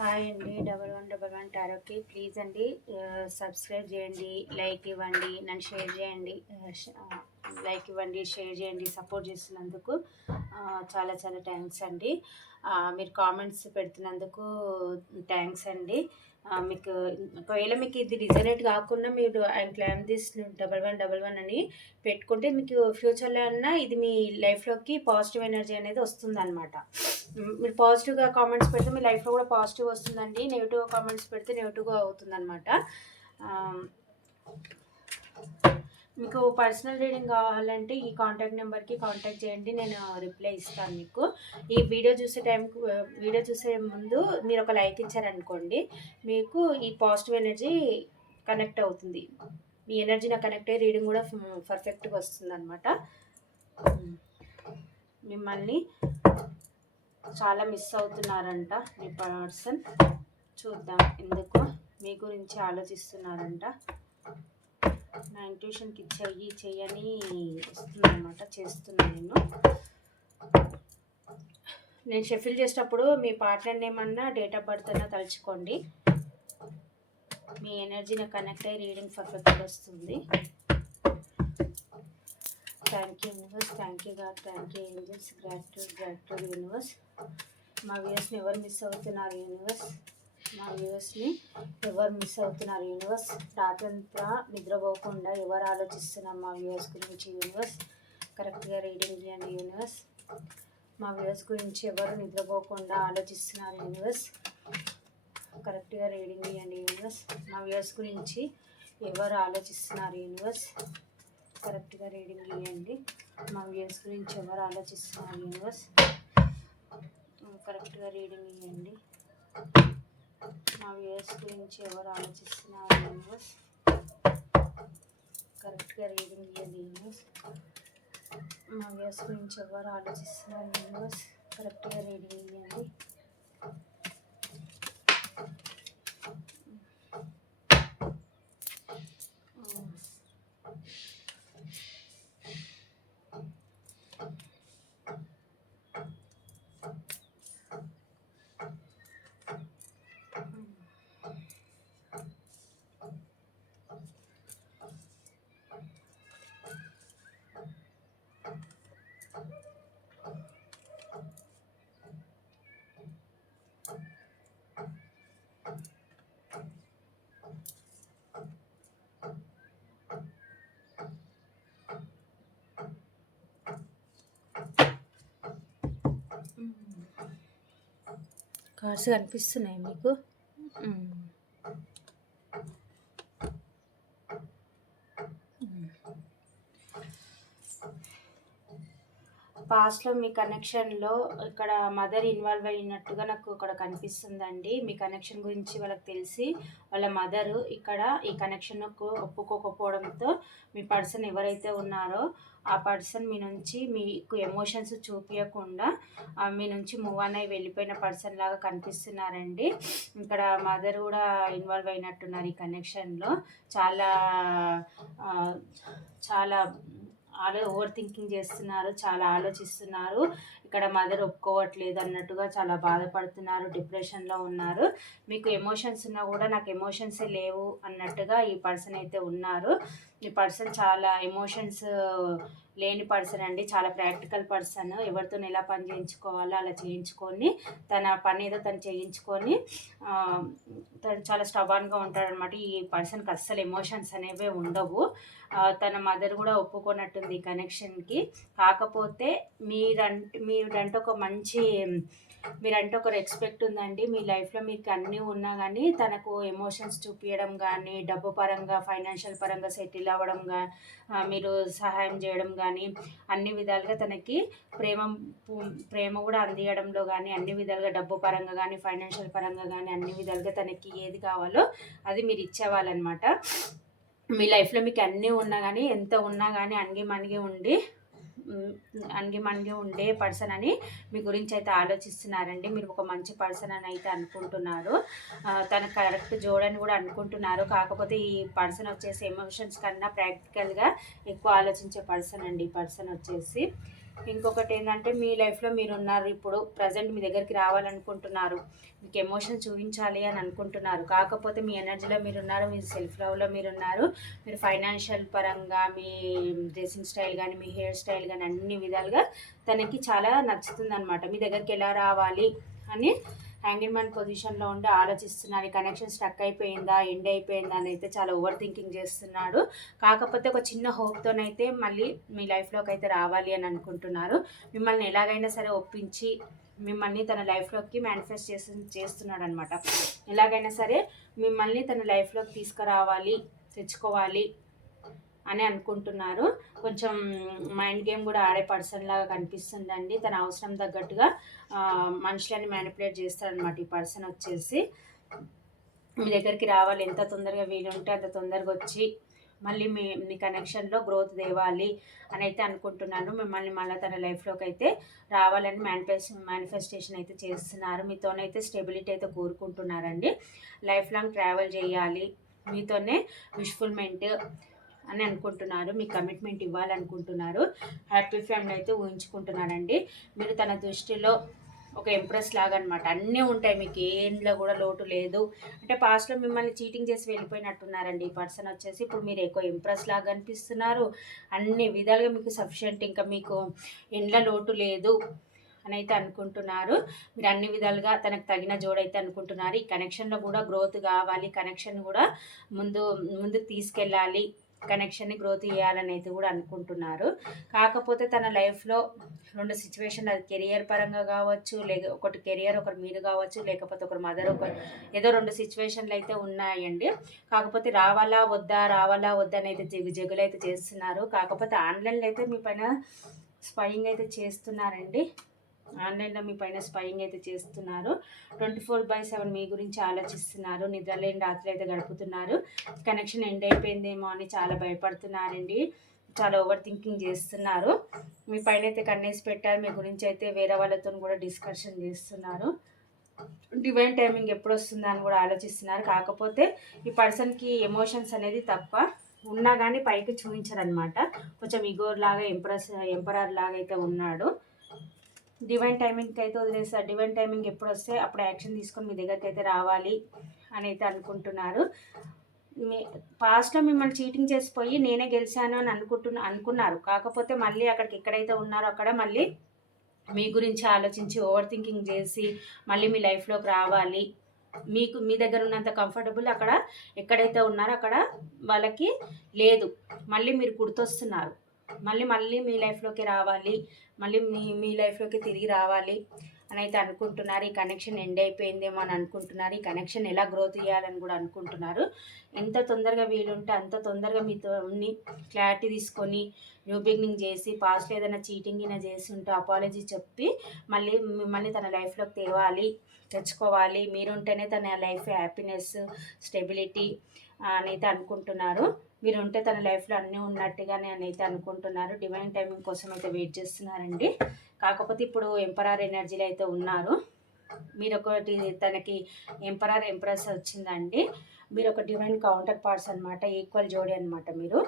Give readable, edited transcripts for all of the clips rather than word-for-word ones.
Hi అండి. 1111 టారోకి please అండి subscribe చేయండి, లైక్ ఇవ్వండి, నన్ను షేర్ చేయండి. లైక్ ఇవ్వండి, షేర్ చేయండి. సపోర్ట్ చేస్తున్నందుకు చాలా చాలా థ్యాంక్స్ అండి. మీరు కామెంట్స్ పెడుతున్నందుకు థ్యాంక్స్ అండి. మీకు ఒకవేళ మీకు ఇది రిజనేట్ కాకుండా మీరు ఐఎమ్ క్లైమ్ దిస్ 1111 అని పెట్టుకుంటే మీకు ఫ్యూచర్లో అన్నా ఇది మీ లైఫ్లోకి పాజిటివ్ ఎనర్జీ అనేది వస్తుంది అనమాట. మీరు పాజిటివ్గా కామెంట్స్ పెడితే మీ లైఫ్లో కూడా పాజిటివ్ వస్తుందండి. నెగిటివ్గా కామెంట్స్ పెడితే నెగిటివ్గా అవుతుందన్నమాట. మీకు పర్సనల్ రీడింగ్ కావాలంటే ఈ కాంటాక్ట్ నెంబర్కి కాంటాక్ట్ చేయండి, నేను రిప్లై ఇస్తాను మీకు. ఈ వీడియో చూసే ముందు మీరు ఒక లైక్ ఇచ్చారనుకోండి, మీకు ఈ పాజిటివ్ ఎనర్జీ కనెక్ట్ అవుతుంది. మీ ఎనర్జీ నాకు కనెక్ట్ అయ్యి రీడింగ్ కూడా పర్ఫెక్ట్గా వస్తుంది అనమాట. మిమ్మల్ని చాలా మిస్ అవుతున్నారంట మీ పర్సన్. చూద్దాం ఎందుకు మీ గురించి ఆలోచిస్తున్నారంట. నా ఇంట్యూషన్కి చెయ్యని వస్తుందన్నమాట, చేస్తున్నాను నేను షఫిల్ చేసేటప్పుడు మీ పార్ట్నర్ నేమ్ అన్నా డేట్ ఆఫ్ బర్త్ అన్నా తలుచుకోండి. మీ ఎనర్జీని కనెక్ట్ అయ్యి రీడింగ్ పర్ఫెక్ట్గా వస్తుంది. Thank you universe, thank you God, thank you angels, gratitude universe. మా వ్యూవర్స్ని ఎవరు మిస్ అవుతున్నారు యూనివర్స్? మా వ్యూవర్స్ని ఎవరు మిస్ అవుతున్నారు యూనివర్స్? రాత్రంతా నిద్రపోకుండా ఎవరు ఆలోచిస్తున్నారు మా వ్యూవర్స్ గురించి యూనివర్స్? కరెక్ట్గా రీడింగ్ చేయండి యూనివర్స్. మా వ్యూవర్స్ గురించి ఎవరు నిద్రపోకుండా ఆలోచిస్తున్నారు యూనివర్స్? కరెక్ట్గా రీడింగ్ చేయండి యూనివర్స్. మా వ్యూవర్స్ గురించి ఎవరు ఆలోచిస్తున్నారు యూనివర్స్? కరెక్ట్గా రీడింగ్ ఇవ్వండి. మా వ్యూవర్స్ గురించి ఎవరు ఆలోచిస్తున్నారు యూనివర్స్? కరెక్ట్గా రీడింగ్ ఇవ్వండి. మా వ్యూవర్స్ గురించి ఎవరు ఆలోచిస్తున్నారు యూనివర్స్? కరెక్ట్గా రీడింగ్ ఇవ్వండి యూనివర్స్. మా వ్యూవర్స్ గురించి ఎవరు ఆలోచిస్తున్నారు యూనివర్స్? కరెక్ట్గా రీడింగ్ ఇవ్వండి. కార్డ్స్ కనిపిస్తున్నాయి మీకు? పాస్ట్లో మీ కనెక్షన్లో ఇక్కడ మదర్ ఇన్వాల్వ్ అయినట్టుగా నాకు ఇక్కడ కనిపిస్తుందండి. మీ కనెక్షన్ గురించి వాళ్ళకి తెలిసి వాళ్ళ మదరు ఇక్కడ ఈ కనెక్షన్కు ఒప్పుకోకపోవడంతో మీ పర్సన్ ఎవరైతే ఉన్నారో ఆ పర్సన్ మీ నుంచి మీకు ఎమోషన్స్ చూపించకుండా మీ నుంచి మూవ్ అయి వెళ్ళిపోయిన పర్సన్ లాగా కనిపిస్తున్నారండి. ఇక్కడ మదర్ కూడా ఇన్వాల్వ్ అయినట్టున్నారు ఈ కనెక్షన్లో. చాలా చాలా ఓవర్ థింకింగ్ చేస్తున్నారు, చాలా ఆలోచిస్తున్నారు. ఇక్కడ మదర్ ఒప్పుకోవట్లేదు అన్నట్టుగా చాలా బాధపడుతున్నారు, డిప్రెషన్లో ఉన్నారు. మీకు ఎమోషన్స్ ఉన్నా కూడా నాకు ఎమోషన్సే లేవు అన్నట్టుగా ఈ పర్సన్ అయితే ఉన్నారు. ఈ పర్సన్ చాలా ఎమోషన్స్ లేని పర్సన్ అండి, చాలా ప్రాక్టికల్ పర్సన్. ఎవరితో ఎలా పని చేయించుకోవాలో అలా చేయించుకొని తన పని ఏదో తను చేయించుకొని తను చాలా స్టబాన్గా ఉంటాడనమాట. ఈ పర్సన్కి అస్సలు ఎమోషన్స్ అనేవి ఉండవు. తన మదర్ కూడా ఒప్పుకోనట్టుంది ఈ కనెక్షన్కి. కాకపోతే మీరంటే ఒక మంచి మీరంటే ఒక రెస్పెక్ట్ ఉందండి. మీ లైఫ్లో మీకు అన్నీ ఉన్నా కానీ తనకు ఎమోషన్స్ చూపించడం కానీ, డబ్బు పరంగా ఫైనాన్షియల్ పరంగా సెటిల్ అవ్వడం కానీ, మీరు సహాయం చేయడం కానీ అన్ని విధాలుగా తనకి ప్రేమ కూడా అందియడంలో కానీ అన్ని విధాలుగా డబ్బు పరంగా కానీ ఫైనాన్షియల్ పరంగా కానీ అన్ని విధాలుగా తనకి ఏది కావాలో అది మీరు ఇచ్చేవాళ్ళనమాట. మీ లైఫ్లో మీకు అన్నీ ఉన్నా కానీ ఎంత ఉన్నా కానీ అణిగి ఉండే పర్సన్ అని మీ గురించి అయితే ఆలోచిస్తున్నారండి. మీరు ఒక మంచి పర్సన్ అని అయితే అనుకుంటున్నారు. తనకు కరెక్ట్ జోడని కూడా అనుకుంటున్నారు. కాకపోతే ఈ పర్సన్ వచ్చేసి ఎమోషన్స్ కన్నా ప్రాక్టికల్గా ఎక్కువ ఆలోచించే పర్సన్ అండి ఈ పర్సన్ వచ్చేసి. ఇంకొకటి ఏంటంటే మీ లైఫ్లో మీరు ఉన్నారు, ఇప్పుడు ప్రజెంట్ మీ దగ్గరికి రావాలనుకుంటున్నారు, మీకు ఎమోషన్ చూపించాలి అని అనుకుంటున్నారు. కాకపోతే మీ ఎనర్జీలో మీరు ఉన్నారు, మీ సెల్ఫ్ లవ్లో మీరు ఉన్నారు. మీరు ఫైనాన్షియల్ పరంగా మీ డ్రెస్సింగ్ స్టైల్ కానీ మీ హెయిర్ స్టైల్ కానీ అన్ని విధాలుగా తనకి చాలా నచ్చుతుంది అనమాట. మీ దగ్గరికి ఎలా రావాలి అని హ్యాంగింగ్ మ్యాన్ పొజిషన్లో ఉండి ఆలోచిస్తున్నాడు. ఈ కనెక్షన్ స్టక్ అయిపోయిందా, ఎండ్ అయిపోయిందా అని అయితే చాలా ఓవర్ థింకింగ్ చేస్తున్నాడు. కాకపోతే ఒక చిన్న హోప్తోనైతే మళ్ళీ మీ లైఫ్లోకి అయితే రావాలి అని అనుకుంటున్నారు. మిమ్మల్ని ఎలాగైనా సరే ఒప్పించి మిమ్మల్ని తన లైఫ్లోకి మేనిఫెస్ట్ చేస్తున్నాడు అనమాట. ఎలాగైనా సరే మిమ్మల్ని తన లైఫ్లోకి తీసుకురావాలి, తెచ్చుకోవాలి అని అనుకుంటున్నారు. కొంచెం మైండ్ గేమ్ కూడా ఆడే పర్సన్ లాగా కనిపిస్తుందండి. తన అవసరం తగ్గట్టుగా మనుషులని మ్యానిపులేట్ చేస్తారనమాట. ఈ పర్సన్ వచ్చేసి మీ దగ్గరికి రావాలి, ఎంత తొందరగా వీలుంటే అంత తొందరగా వచ్చి మళ్ళీ మీ కనెక్షన్లో గ్రోత్ తేవాలి అని అయితే అనుకుంటున్నాను. మిమ్మల్ని మళ్ళీ తన లైఫ్లోకి అయితే రావాలని మేనిఫెస్టేషన్ అయితే చేస్తున్నారు. మీతోనైతే స్టెబిలిటీ అయితే కోరుకుంటున్నారండి. లైఫ్ లాంగ్ ట్రావెల్ చేయాలి, మీతోనే విష్ఫుల్మెంట్ అని అనుకుంటున్నారు. మీ కమిట్మెంట్ ఇవ్వాలనుకుంటున్నారు. హ్యాపీ ఫ్యామిలీ అయితే ఊహించుకుంటున్నారండి. మీరు తన దృష్టిలో ఒక ఎంప్రెస్ లాగా అనమాట. అన్నీ ఉంటాయి, మీకు ఏంలో కూడా లోటు లేదు. అంటే పాస్ట్లో మిమ్మల్ని చీటింగ్ చేసి వెళ్ళిపోయినట్టున్నారండి ఈ పర్సన్ వచ్చేసి. ఇప్పుడు మీరు ఎక్కువ ఎంప్రెస్ లాగా అనిపిస్తున్నారు. అన్ని విధాలుగా మీకు సఫిషియెంట్, ఇంకా మీకు ఎండ్ల లోటు లేదు అని అయితే అనుకుంటున్నారు. మీరు అన్ని విధాలుగా తనకు తగిన జోడైతే అనుకుంటున్నారు. ఈ కనెక్షన్లో కూడా గ్రోత్ కావాలి, కనెక్షన్ కూడా ముందుకు తీసుకెళ్ళాలి, కనెక్షన్ని గ్రోత్ చేయాలని అయితే కూడా అనుకుంటున్నారు. కాకపోతే తన లైఫ్లో రెండు సిచ్యువేషన్లు, అది కెరియర్ పరంగా కావచ్చు, ఒకటి కెరియర్ ఒకరు మీరు కావచ్చు, లేకపోతే ఒకరు మదర్ ఏదో రెండు సిచ్యువేషన్లు అయితే ఉన్నాయండి. కాకపోతే రావాలా వద్దా అని అయితే జగులు అయితే చేస్తున్నారు. కాకపోతే ఆన్లైన్లో అయితే మీ పైన స్పైయింగ్ అయితే చేస్తున్నారండి. ఆన్లైన్లో మీ పైన స్పైయింగ్ అయితే చేస్తున్నారు. 24/7 మీ గురించి ఆలోచిస్తున్నారు. నిద్రలేని రాత్రి అయితే గడుపుతున్నారు. కనెక్షన్ ఎండ్ అయిపోయిందేమో అని చాలా భయపడుతున్నారండి. చాలా ఓవర్ థింకింగ్ చేస్తున్నారు. మీ పైన అయితే కన్నేసి పెట్టారు. మీ గురించి అయితే వేరే వాళ్ళతో కూడా డిస్కషన్ చేస్తున్నారు. డివైన్ టైమింగ్ ఎప్పుడు వస్తుందా అని కూడా ఆలోచిస్తున్నారు. కాకపోతే ఈ పర్సన్కి ఎమోషన్స్ అనేది తప్ప ఉన్నా కానీ పైకి చూపించారనమాట. కొంచెం ఇగోర్ లాగా ఎంపరర్ లాగా అయితే ఉన్నాడు. డివైన్ టైమింగ్కి అయితే వదిలేస్తారు. డివైన్ టైమింగ్ ఎప్పుడు వస్తే అప్పుడు యాక్షన్ తీసుకొని మీ దగ్గరికి అయితే రావాలి అని అయితే అనుకుంటున్నారు. పాస్ట్లో మిమ్మల్ని చీటింగ్ చేసిపోయి నేనే గెలిచాను అని అనుకున్నారు. కాకపోతే మళ్ళీ అక్కడికి ఎక్కడైతే ఉన్నారో అక్కడ మళ్ళీ మీ గురించి ఆలోచించి ఓవర్ థింకింగ్ చేసి మళ్ళీ మీ లైఫ్లోకి రావాలి. మీ దగ్గర ఉన్నంత కంఫర్టబుల్ అక్కడ ఎక్కడైతే ఉన్నారో అక్కడ వాళ్ళకి లేదు. మళ్ళీ మీరు గుర్తొస్తున్నారు. మళ్ళీ మీ లైఫ్లోకి రావాలి, మళ్ళీ మీ లైఫ్లోకి తిరిగి రావాలి అని అయితే అనుకుంటున్నారు. ఈ కనెక్షన్ ఎండ్ అయిపోయిందేమో అని అనుకుంటున్నారు. ఈ కనెక్షన్ ఎలా గ్రోత్ చేయాలని కూడా అనుకుంటున్నారు. ఎంత తొందరగా వీలుంటే అంత తొందరగా మీతో క్లారిటీ తీసుకొని న్యూ బిగినింగ్ చేసి, పాస్ట్లో ఏదైనా చీటింగ్ అయినా చేసి ఉంటే అపాలజీ చెప్పి మిమ్మల్ని తన లైఫ్లోకి తెచ్చుకోవాలి. మీరుంటేనే తన లైఫ్ హ్యాపీనెస్, స్టెబిలిటీ అని అయితే అనుకుంటున్నారు. మీరు ఉంటే తన లైఫ్లో అన్నీ ఉన్నట్టుగానే అని అయితే అనుకుంటున్నారు. డివైన్ టైమింగ్ కోసం అయితే వెయిట్ చేస్తున్నారండి. కాకపోతే ఇప్పుడు ఎంపరర్ ఎనర్జీలో అయితే ఉన్నారు. మీరు ఒకటి తనకి ఎంప్రెస్ వచ్చిందండి. మీరు ఒక డివైన్ కౌంటర్ పార్ట్స్ అనమాట, ఈక్వల్ జోడీ అనమాట. మీరు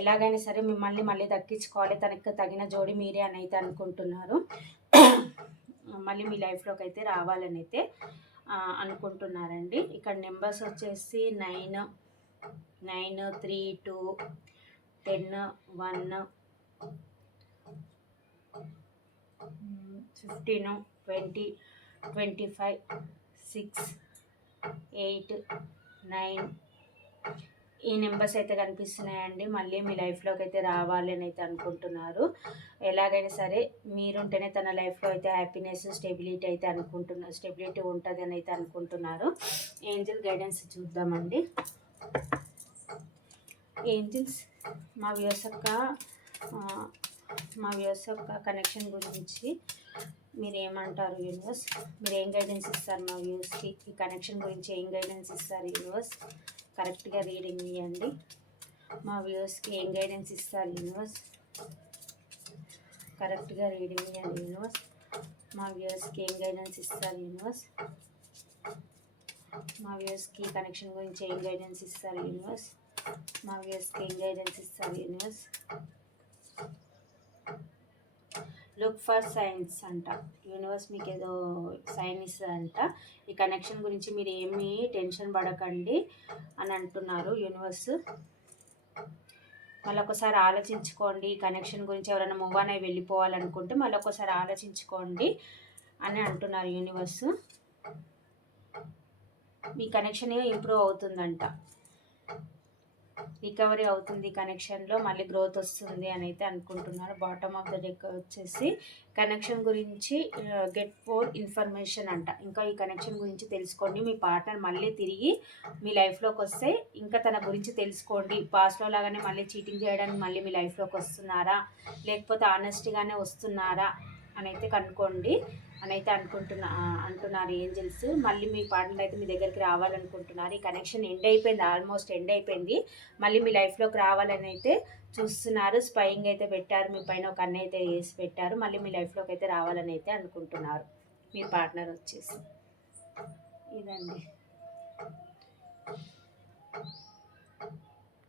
ఎలాగైనా సరే మిమ్మల్ని మళ్ళీ దక్కించుకోవాలి, తనకి తగిన జోడీ మీరే అని అయితే అనుకుంటున్నారు. మళ్ళీ మీ లైఫ్లోకి అయితే రావాలని అయితే అనుకుంటున్నారండి. ఇక్కడ నెంబర్స్ వచ్చేసి 9, 3, 2, 10, 1, 15, 20, 25, 6, 8, 9 ఈ నెంబర్స్ అయితే కనిపిస్తున్నాయండి. మళ్ళీ మీ లైఫ్లోకి అయితే రావాలి అని అయితే అనుకుంటున్నారు. ఎలాగైనా సరే మీరుంటేనే తన లైఫ్లో అయితే హ్యాపీనెస్, స్టెబిలిటీ అయితే స్టెబిలిటీ ఉంటుంది అని అయితే అనుకుంటున్నారు. ఏంజల్ గైడెన్స్ చూద్దామండి. ఏంజల్స్ మా వ్యూస్ యొక్క కనెక్షన్ గురించి మీరు ఏమంటారు యూనివర్స్? మీరు ఏం గైడెన్స్ ఇస్తారు మా వ్యూస్కి? ఈ కనెక్షన్ గురించి ఏం గైడెన్స్ ఇస్తారు యూనివర్స్? కరెక్ట్గా రీడింగ్ ఇవ్వండి. మా వ్యూస్కి ఏం గైడెన్స్ ఇస్తారు యూనివర్స్? కరెక్ట్గా రీడింగ్ ఇవ్వండి యూనివర్స్. మా వ్యూస్కి ఏం గైడెన్స్ ఇస్తారు యూనివర్స్? మా వ్యూస్కి కనెక్షన్ గురించి ఏం గైడెన్స్ ఇస్తారు యూనివర్స్? మా వ్యూస్కి ఏం గైడెన్స్ ఇస్తారు యూనివర్స్? లుక్ ఫర్ సైన్స్ అంట. యూనివర్స్ మీకు ఏదో సైన్ ఇస్తుందంట. ఈ కనెక్షన్ గురించి మీరు ఏమీ టెన్షన్ పడకండి అని అంటున్నారు యూనివర్స్. మళ్ళొకసారి ఆలోచించుకోండి ఈ కనెక్షన్ గురించి. ఎవరైనా మూవ్ ఆన్ అయి వెళ్ళిపోవాలనుకుంటే మళ్ళొకసారి ఆలోచించుకోండి అని అంటున్నారు యూనివర్స్. మీ కనెక్షన్ ఇంప్రూవ్ అవుతుందంట, రికవరీ అవుతుంది కనెక్షన్లో, మళ్ళీ గ్రోత్ వస్తుంది అని అయితే అనుకుంటున్నారు. బాటమ్ ఆఫ్ ద డెక్ వచ్చేసి కనెక్షన్ గురించి గెట్ మోర్ ఇన్ఫర్మేషన్ అంట. ఇంకా ఈ కనెక్షన్ గురించి తెలుసుకోండి. మీ పార్ట్నర్ మళ్ళీ తిరిగి మీ లైఫ్లోకి వస్తే ఇంకా తన గురించి తెలుసుకోండి. పాస్ట్లో లాగానే మళ్ళీ చీటింగ్ చేయడానికి మళ్ళీ మీ లైఫ్లోకి వస్తున్నారా, లేకపోతే ఆనెస్ట్గానే వస్తున్నారా అని అయితే కనుక్కోండి అని అయితే అంటున్నారు ఏంజల్స్. మళ్ళీ మీ పార్ట్నర్ అయితే మీ దగ్గరికి రావాలనుకుంటున్నారు. ఈ కనెక్షన్ ఎండ్ అయిపోయింది, ఆల్మోస్ట్ ఎండ్ అయిపోయింది. మళ్ళీ మీ లైఫ్లోకి రావాలని అయితే చూస్తున్నారు. స్పైయింగ్ అయితే పెట్టారు, మీ పైన ఒక అన్న అయితే వేసి పెట్టారు. మళ్ళీ మీ లైఫ్లోకి అయితే రావాలని అయితే అనుకుంటున్నారు మీ పార్ట్నర్ వచ్చేసి. ఇదండి.